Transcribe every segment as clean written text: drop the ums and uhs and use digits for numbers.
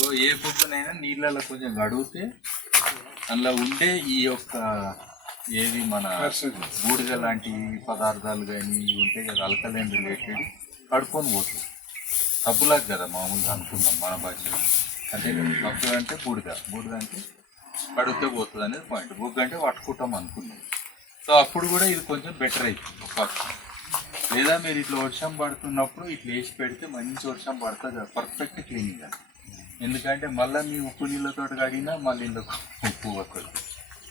So ఏ బొగ్గునైనా నీళ్ళలో కొంచెం గడిగితే అందులో ఉండే ఈ యొక్క ఏది మన బూడిద లాంటి పదార్థాలు కానీ ఇవి ఉంటాయి కదా అల్కలైన్ రిలేటెడ్ కడుక్కొని పోతుంది. సబ్బులాగా కదా మామూలుగా అనుకున్నాం మన భాషలో. అంటే సబ్బు అంటే బూడిద అంటే కడిగితే పోతుంది అనేది పాయింట్. బొగ్గు అంటే పట్టుకుంటాం అనుకున్నాం. సో అప్పుడు కూడా ఇది కొంచెం బెటర్ అవుతుంది ఫస్ట్. లేదా మీరు ఇట్లా వర్షం పడుతున్నప్పుడు ఇట్లా వేసి పెడితే మంచి వర్షం పడుతుంది కదా, పర్ఫెక్ట్ క్లీనింగ్ అది. ఎందుకంటే మళ్ళీ మీ ఉప్పు నీళ్ళతో కడిగినా మళ్ళీ ఇందుకు ఉప్పు వస్తుంది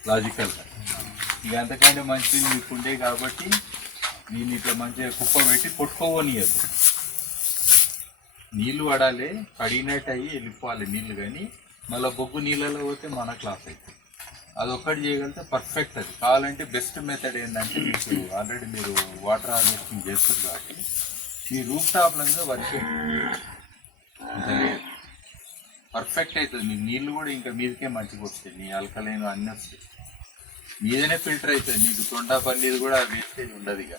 లాజికల్గా. ఇక అంతకంటే మంచిది మీకు ఉండే కాబట్టి దీన్ని ఇట్లా మంచిగా కుప్ప పెట్టి కొట్టుకోవనియదు. నీళ్ళు పడాలి, కడిగినట్టు అయ్యి వెళ్ళిపోవాలి నీళ్ళు. కానీ మళ్ళీ బొగ్గు నీళ్ళలో పోతే మన క్లాస్ అవుతుంది. అది ఒక్కటి చేయగలిగితే పర్ఫెక్ట్. అది కావాలంటే బెస్ట్ మెథడ్ ఏంటంటే మీకు ఆల్రెడీ మీరు వాటర్ హార్వెస్టింగ్ చేస్తారు కాబట్టి మీ రూఫ్ టాప్ల మీద వర్షం పర్ఫెక్ట్ అవుతుంది. మీకు నీళ్ళు కూడా ఇంకా మీదకే మంచిగా వస్తాయి. మీ అల్కలైన అన్నీ వస్తాయి, మీదనే ఫిల్టర్ అవుతుంది. మీకు తొండపల్లిది కూడా వేస్టేజ్ ఉండదు. ఇక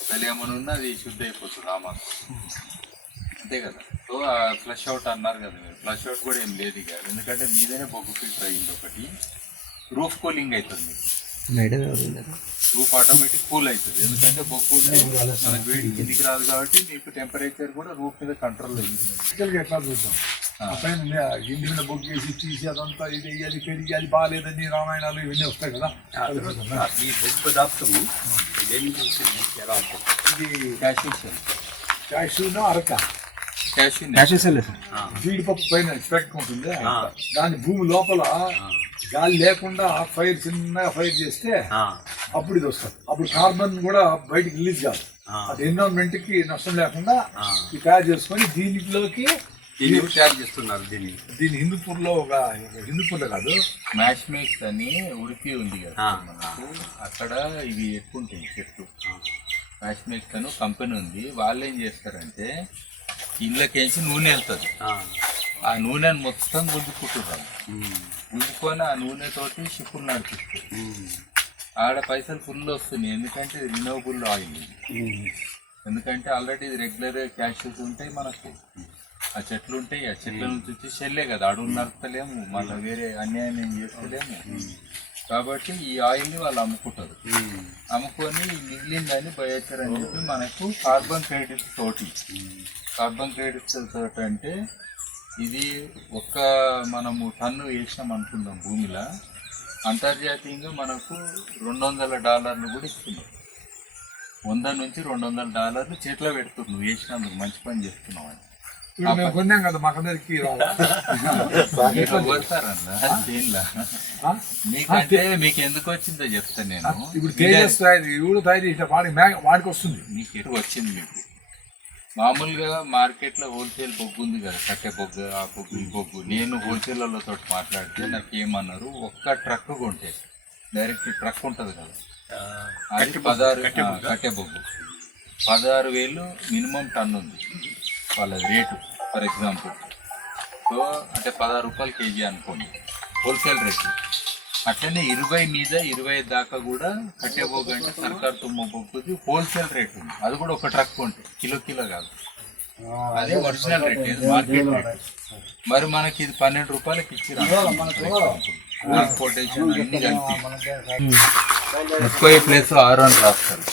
అసలు ఏమైనా ఉన్నా అది శుద్ధి అయిపోతుంది ఆ మాత్రం, అంతే కదా. సో ఫ్లష్ అవుట్ అన్నారు కదా మీరు, ఫ్లష్ అవుట్ కూడా ఏం లేదు ఇక. ఎందుకంటే మీదనే బొగ్గు ఫిల్టర్ అయ్యింది ఒకటి. రూఫ్ కూలింగ్ అవుతుంది మీకు, రూఫ్ ఆటోమేటిక్ కూల్ అవుతుంది. ఎందుకంటే బొగ్గు ఉంటే మనకు వేడి కిందికి రాదు కాబట్టి మీకు టెంపరేచర్ కూడా రూఫ్ మీద కంట్రోల్ అవుతుంది. ఎట్లా చూద్దాం ఇంటి మీద బొగ్గు వేసి తీసి అదంతా ఇది వేయాలి పెరిగాలి బాగాలేదని రామాయణాలు ఇవన్నీ వస్తాయి కదా. ఈ బొగ్గు పదార్థము ఇది క్యాష్యూను అరక జీడిపప్పు పైన స్పెక్ట్ ఉంటుంది. దాని భూమి లోపల గాలి లేకుండా ఫైర్ చిన్నగా ఫైర్ చేస్తే అప్పుడు ఇది వస్తుంది. అప్పుడు కార్బన్ కూడా బయటికి రిలీజ్ కాదు. అది ఎన్విరాన్మెంట్ కి నష్టం లేకుండా ఇది తయారు చేసుకొని దీనిలోకి తయారు చేస్తున్నారు. దీని హిందూపూర్లో హిందూపూర్లో కాదు, మ్యాష్ మేక్స్ అని ఉడిపి ఉంది కదా మనకు, అక్కడ ఇవి ఎక్కువ ఉంటాయి చెట్లు. మ్యాష్ మేక్స్ అని కంపెనీ ఉంది. వాళ్ళు ఏం చేస్తారంటే ఇళ్ళకేసి నూనె వెళ్తుంది. ఆ నూనెను మొత్తం గుంజుకుంటున్నారు. గుంజుకొని ఆ నూనెతోటి షిప్పులు నడిపిస్తారు. ఆడ పైసలు ఫుల్ వస్తున్నాయి. ఎందుకంటే రినోవబుల్ ఆయిల్. ఎందుకంటే ఆల్రెడీ ఇది రెగ్యులర్ క్యాషెస్ ఉంటాయి మనకు, ఆ చెట్లు ఉంటాయి. ఆ చెట్ల నుంచి వచ్చి చెల్లే కదా, అడుగు నడపలేము, మళ్ళీ వేరే అన్యాయం ఏం చేసుకోలేము. కాబట్టి ఈ ఆయిల్ని వాళ్ళు అమ్ముకుంటారు. అమ్ముకొని మిగిలిందని బయోచర్ అని చెప్పి మనకు కార్బన్ క్రెడిట్స్ తోటి. కార్బన్ క్రెడిట్స్ తోటి అంటే ఇది ఒక్క మనము టన్ను వేసినాం అనుకుందాం భూమిలో, అంతర్జాతీయంగా మనకు $200 కూడా ఇస్తున్నాం. $100 నుంచి $200 చేతిలో పెడుతున్నావు. నువ్వు వేసినందుకు మంచి పని చేస్తున్నావు అని. మేము కొన్నాం కదా, మాకందరికి మీకంటే మీకు ఎందుకు వచ్చిందో చెప్తాను నేను. ఇప్పుడు తేజస్ తయారు చేసిన వాడికి వస్తుంది. మీకు ఎటు వచ్చింది? మీకు మామూలుగా మార్కెట్లో హోల్సేల్ బొగ్గు ఉంది కదా, కట్టె బొగ్గు, ఆ బొగ్గు, ఈ బొగ్గు. నేను హోల్సేలర్లతో మాట్లాడితే నాకు ఏమన్నారు, ఒక్క ట్రక్ కొంటే డైరెక్ట్ ట్రక్ ఉంటుంది కదా, అది 16 కట్టె బొగ్గు 16,000 మినిమం టన్ ఉంది వాళ్ళ రేటు. ఫర్ ఎగ్జాంపుల్ సో అంటే ₹16 కేజీ అనుకోండి హోల్సేల్ రేటు. అట్లనే 20 మీద 25 దాకా కూడా కట్టె బొగ్గు అంటే సర్కార్ తుమ్మ బొగ్గుది హోల్సేల్ రేట్ ఉంది. అది కూడా ఒక ట్రక్ ఉంటుంది, కిలో కాదు. అది ఒరిజినల్ రేట్, మార్కెట్ రేట్. మరి మనకి ఇది ₹12 ఇచ్చి ట్రాన్స్పోర్టేషన్ అన్ని కలిపి 30 ప్లస్ 6 అని రాస్తారు.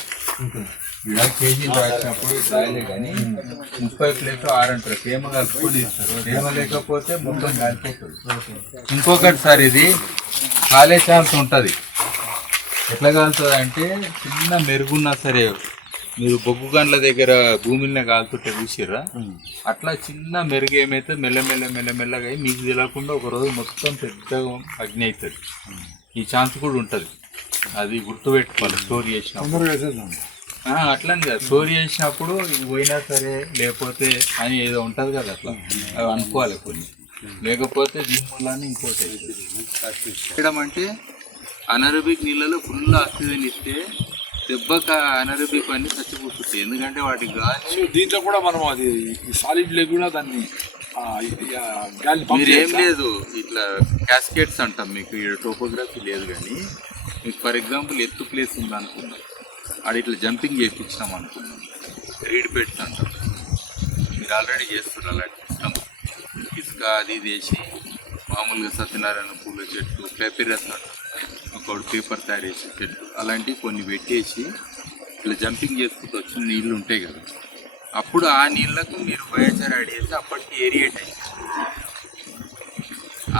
ఇలా కేజీలు రాసినప్పుడు రాయలే కానీ 30 ప్లస్ 6 అంటారు. తేమ కలుపుకొని ఇస్తారు. తేమ లేకపోతే మొత్తం కాలిపోతుంది. ఇంకొకటి సార్, ఇది కాలే ఛాన్స్ ఉంటుంది. ఎట్లా కాలుతుంది అంటే చిన్న మెరుగున్నా సరే, మీరు బొగ్గు గండ్ల దగ్గర భూమిని కాలుతుంటే చూసిర్రా, అట్లా చిన్న మెరుగు ఏమైతే మెల్లమెల్లగా మీకు తెలియకుండా ఒకరోజు మొత్తం పెద్దగా అగ్ని అవుతుంది. ఈ ఛాన్స్ కూడా ఉంటుంది. అది గుర్తుపెట్టుకోవాలి. స్టోర్ చేసినప్పుడు అట్లని కదా, స్టోర్ చేసినప్పుడు ఇది పోయినా సరే లేకపోతే అని ఏదో ఉంటుంది కదా, అట్లా అవి అనుకోవాలి కొన్ని. లేకపోతే దీని వల్ల ఇంకోటి చేయడం అంటే అనరబిక్ నీళ్ళలో ఫుల్ ఆక్సిజన్ ఇస్తే దెబ్బక అనరబిక్ అన్ని చచ్చిపోతుంది. ఎందుకంటే వాటి గాలి దీంట్లో కూడా మనం అది సాలిడ్ లే కూడా దాన్ని మీరు ఏం లేదు, ఇట్లా క్యాస్కేట్స్ అంటాం. మీకు టోపోగ్రఫీ లేదు కానీ మీకు ఫర్ ఎగ్జాంపుల్ ఎత్తు ప్లేస్ ఉంది అనుకున్నాం, అది ఇట్లా జంపింగ్ చేయించినాం అనుకున్నాం, రీడ్ పెట్స్ అంటాం. మీరు ఆల్రెడీ చేస్తున్నారు అలాంటి సిస్టమ్. ఇసుక ఇసుక అది ఇది వేసి మామూలుగా సత్యనారాయణ పూల చెట్టు పేపరస్ ఒకటి పేపర్ తయారు చేసే చెట్టు అలాంటివి కొన్ని పెట్టేసి ఇట్లా జంపింగ్ చేసుకుంటూ వచ్చిన నీళ్ళు ఉంటాయి కదా, అప్పుడు ఆ నీళ్ళకు మీరు బయోచార్ యాడ్ చేస్తే అప్పటికి ఏరియేట్ అయ్యి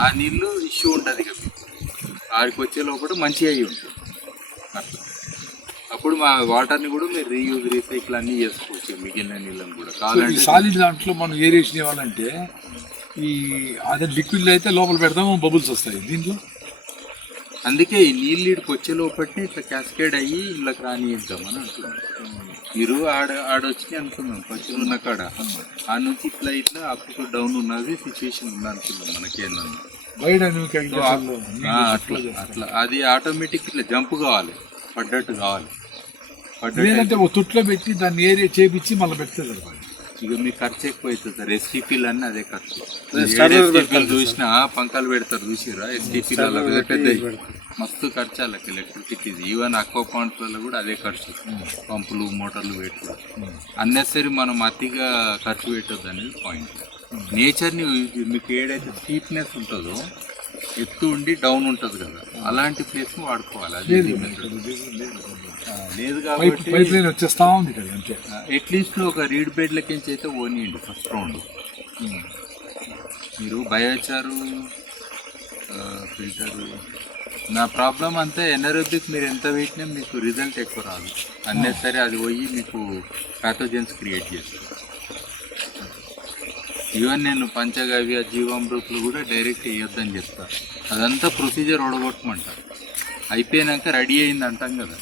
ఆ నీళ్ళు ఇష్యూ ఉంటుంది ఇక ఆడికి వచ్చే లోపల మంచిగా అయ్యి ఉంటుంది అట్లా. అప్పుడు మా వాటర్ని కూడా మీరు రీయూజ్ రీసైకిల్ అన్నీ చేసుకోవచ్చు మిగిలిన నీళ్ళని కూడా కావాలంటే. సాలిడ్ దాంట్లో మనం ఏరియేషన్ ఇవ్వాలంటే ఈ అదే లిక్విడ్ అయితే లోపల పెడతాము బబుల్స్ వస్తాయి దీంట్లో. అందుకే ఈ నీళ్ళు ఇడికి వచ్చే లోపటిని ఇట్లా క్యాస్కేడ్ అయ్యి ఇళ్ళకి రానిద్దామని అంటున్నాం. మీరు ఆడొచ్చి అనుకున్నాం ఫస్ట్ ఉన్న కాడ ఆ నుంచి ఇట్లా ఇట్లా అప్ డౌన్ ఉన్నది సిచ్యువేషన్ ఉంది అనుకున్నాం మనకేందన్నా అట్లా అట్లా అది ఆటోమేటిక్ ఇట్లా జంప్ కావాలి, పడ్డట్టు కావాలి. లేదంటే ఒక తొట్లో పెట్టి దాన్ని ఏరియా చేపించి మళ్ళీ పెడుతుంది. ఇక మీకు ఖర్చు ఎక్కువ అవుతుంది సార్. ఎస్టీపీలు అన్నీ అదే ఖర్చు. ఎస్టీపీలు చూసినా పంకాలు పెడతారు చూసిరా, ఎస్టీపీలు అలా పెద్ద పెద్ద మస్తు ఖర్చు వాళ్ళకి ఎలక్ట్రిసిటీ. ఈవెన్ అక్వా పాయింట్లలో కూడా అదే ఖర్చు, పంపులు మోటార్లు పెట్టుకో. అన్నెసరీ మనం అతిగా ఖర్చు పెట్టొద్దు అనేది పాయింట్. నేచర్ని మీకు ఏదైతే స్టీప్నెస్ ఉంటుందో, ఎత్తు ఉండి డౌన్ ఉంటుంది కదా, అలాంటి ప్లేస్ని వాడుకోవాలి. అది లేదు కాబట్టి వచ్చేస్తా ఉంది అంతే. అట్లీస్ట్ ఒక రీడ్ బెడ్లకించి అయితే ఓనియండి ఫస్ట్ రౌండ్. మీరు బయోచారు ఫిల్టరు నా ప్రాబ్లం అంతా ఎనరోబిక్ మీరు ఎంత పెట్టినా మీకు రిజల్ట్ ఎక్కువ రాదు. అన్నెసరీ అది పోయి మీకు ప్యాథోజన్స్ క్రియేట్ చేస్తుంది. ఈవెన్ నేను పంచగవ్య జీవామృతులు కూడా డైరెక్ట్ వేయొద్దని చెప్తాను. అదంతా ప్రొసీజర్ ఓడగొట్టమంటారు. అయిపోయినాక రెడీ అయింది అంటాం కదా,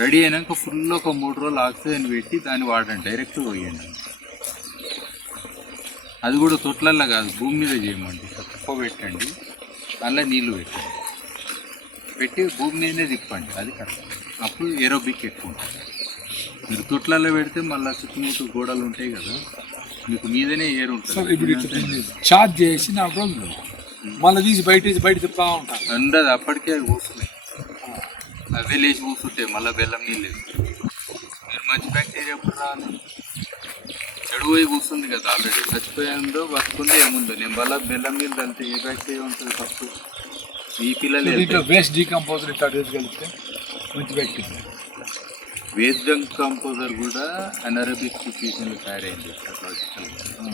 రెడీ అయినాక ఫుల్ ఒక 3 రోజులు ఆక్సిజన్ పెట్టి దాన్ని వాడండి, డైరెక్ట్ పోయండి. అది కూడా తొట్లల్లో కాదు, భూమి మీద చేయమండి. తక్కువ పెట్టండి, అలా నీళ్ళు పెట్టండి, పెట్టి భూమి మీదనే తిప్పండి. అది కరెక్ట్. అప్పుడు ఏరోబిక్ ఎక్కువ ఉంటుంది. మీరు తొట్లలో పెడితే మళ్ళీ చుట్టుముట్టు గోడలు ఉంటాయి కదా, మీకు మీదనే ఏరు ఉంటుంది. ఇప్పుడు చార్జ్ చేసి 4 రోజులు మళ్ళీ తీసి బయట తిప్పుతా ఉంటాను. ఉండదు, అప్పటికే కూర్చున్నాయి, అవే లేచి కూర్చుంటాయి. మళ్ళీ బెల్లం నీళ్ళు వేస్తారు. మీరు మంచి బ్యాక్టీరియా ఎప్పుడు రాదు, చెడు పోయి కూర్చుంది కదా, ఆల్రెడీ చచ్చిపోయిందో బతుకుందో ఏముందో. నేను మళ్ళీ బెల్లం నీళ్ళు అంతే ఏ బ్యాక్టీరియా ఉంటుంది ఫస్ట్ ఈ పిల్లలు. వేస్ట్ డీకంపోజర్ కలిపితే మంచి బ్యాక్టీరియా. వేస్ట్ కంపోజర్ కూడా అనారోబిక్ సిచ్యువేషన్లో తయారైంది.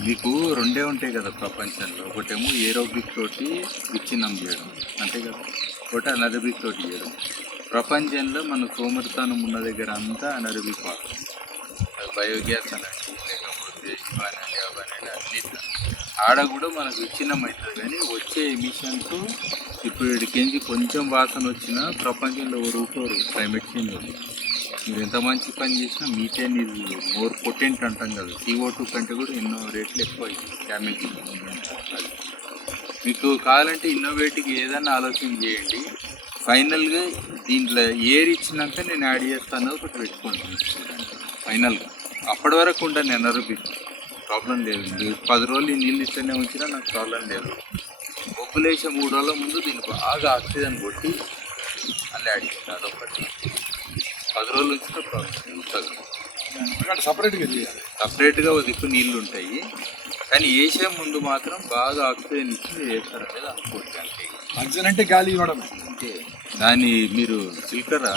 మీకు 2 ఉంటాయి కదా ప్రపంచంలో, ఒకటేమో ఏరోబిక్ తోటి విచ్ఛిన్నం చేయడం అంతే కదా, ఒకటి అనారోబిక్ తోటి చేయడం. ప్రపంచంలో మన సోమరితనం ఉన్న దగ్గర అంతా అనారోబిక్ వాటర్, బయోగ్యాస్ అనండి లేకపోతే ఇవనండి అవనండి అన్ని ఆడ కూడా మనకు విచ్ఛిన్నం అవుతుంది. కానీ వచ్చే ఎమిషన్స్ ఇప్పుడు ఇక్కడికి కొంచెం వాసన వచ్చినా ప్రపంచంలో ఊరుకోరు. క్లైమేట్ చేంజ్ ఉంది. మీరు ఎంత మంచి పని చేసినా మీథేన్ ఇది మోర్ పొటెంట్ అంటాం కదా, CO2 కంటే కూడా ఎన్నో రేట్లు ఎక్కువ డ్యామేజ్. అది మీకు కావాలంటే ఇన్నోవేటివ్గా ఏదైనా ఆలోచన చేయండి. ఫైనల్గా దీంట్లో ఏర్ ఇచ్చినాక నేను యాడ్ చేస్తాను ఒకటి పెట్టుకుంటాను ఫైనల్గా. అప్పటి వరకు ఉండను ఎనరోబిక్, ప్రాబ్లం లేదు. 10 రోజులు ఈ నీళ్ళు ఇస్తూనే ఉంచినా నాకు ప్రాబ్లం లేదు. బొబ్బులేసే 3 రోజుల ముందు దీన్ని బాగా ఆక్సిజన్ కొట్టి అలా యాడ్ చేస్తాను. అదొకటి 10 రోజులు ఉంచితే ప్రాబ్లం ఉంటుంది. సపరేట్గా ఒక దిక్కు నీళ్ళు ఉంటాయి. కానీ వేసే ముందు మాత్రం బాగా ఆక్సిజన్ ఇచ్చి మీరు వేస్తారు అనేది అనుకోండి. అంటే ఆక్సిజన్ అంటే గాలి ఇవ్వడం అంటే దాన్ని మీరు చిల్కరా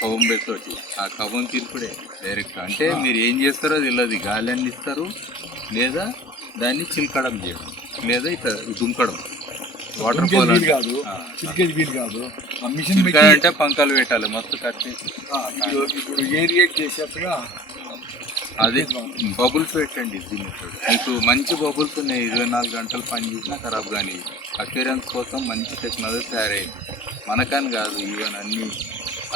కవం పెట్టోటి ఆ కవం తిరుపుడే డైరెక్ట్. అంటే మీరు ఏం చేస్తారో తెలియదు, గాలి అన్ని ఇస్తారు లేదా దాన్ని చిల్కడం చేయడం లేదా ఇట్లా దుంకడం. వాటర్ ఫాల్ కాదు, వీలు కాదు. మిషన్ అంటే పంకాలు పెట్టాలి మస్తు కట్టి. ఇప్పుడు ఏరియేట్ చేసేట్టుగా అదే బబుల్స్ పెట్టండి. మీకు మంచి బబుల్స్ ఉన్నాయి, 24 గంటలు పని చేసినా ఖరాబ్ కానీ. అక్వేరియన్స్ కోసం మంచి టెక్నాలజీ తయారైంది. మనకని కాదు, ఈవెన్ అన్ని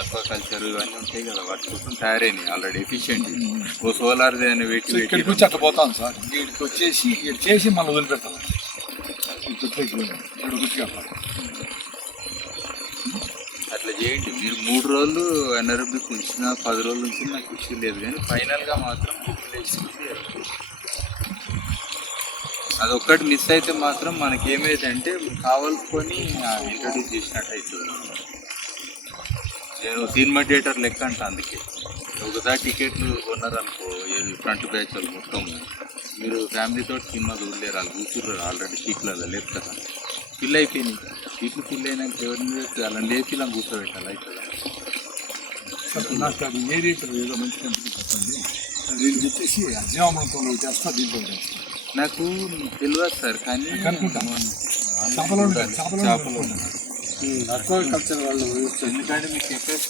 అక్వాకల్చర్ ఇవన్నీ ఉంటాయి కదా, వాటి కోసం తయారైనాయి ఆల్రెడీ ఎఫిషియెంట్. ఓ సోలార్ పెట్టి ఇక్కడికి వచ్చి అట్లా పోతాను సార్, వీడికి వచ్చేసి ఇక్కడ చేసి మళ్ళీ వదిలిపెట్టాలి. అట్లా చేయండి. మీరు 3 రోజులు ఎనరోబిక్ ఉంచినా 10 రోజులు ఉంచినా నాకు ఇష్యూ లేదు. కానీ ఫైనల్గా మాత్రం అదొక్కటి మిస్ అయితే మాత్రం మనకి ఏమైందంటే కావాల్సుకొని ఇంట్రడ్యూస్ చేసినట్టు అవుతుంది. నేను సినిమా థియేటర్ లెక్క అంట. అందుకే ఒకసారి టికెట్లు కొన్నారనుకో ఏది ఫ్రంట్ బ్యాచ్ వాళ్ళు మొత్తం మీరు ఫ్యామిలీతో సినిమా చూడలేరు, వాళ్ళు కూర్చుర్రు ఆల్రెడీ సీట్లలో లేపుతారా, ఫిల్ అయిపోయినాయి. సీట్లు ఫిల్ అయినాక ఎవరిని లేపి వాళ్ళని లేపి ఇలా కూర్చోబెట్టాలి అవుతుందా? నాకు అది ఏ రేటర్ ఏదో మంచి కంపెనీ చెప్పండి, దీన్ని చెప్పేసి అజ్ఞామృతంలో చేస్తా, దీంట్లో చేస్తా. నాకు తెలియదు సార్, కానీ కనుక్కుంటాను. చేపలు చేపలు ఉంటాయి. అక్వాకల్చర్ వాళ్ళు ఎందుకంటే మీకు చెప్పేసి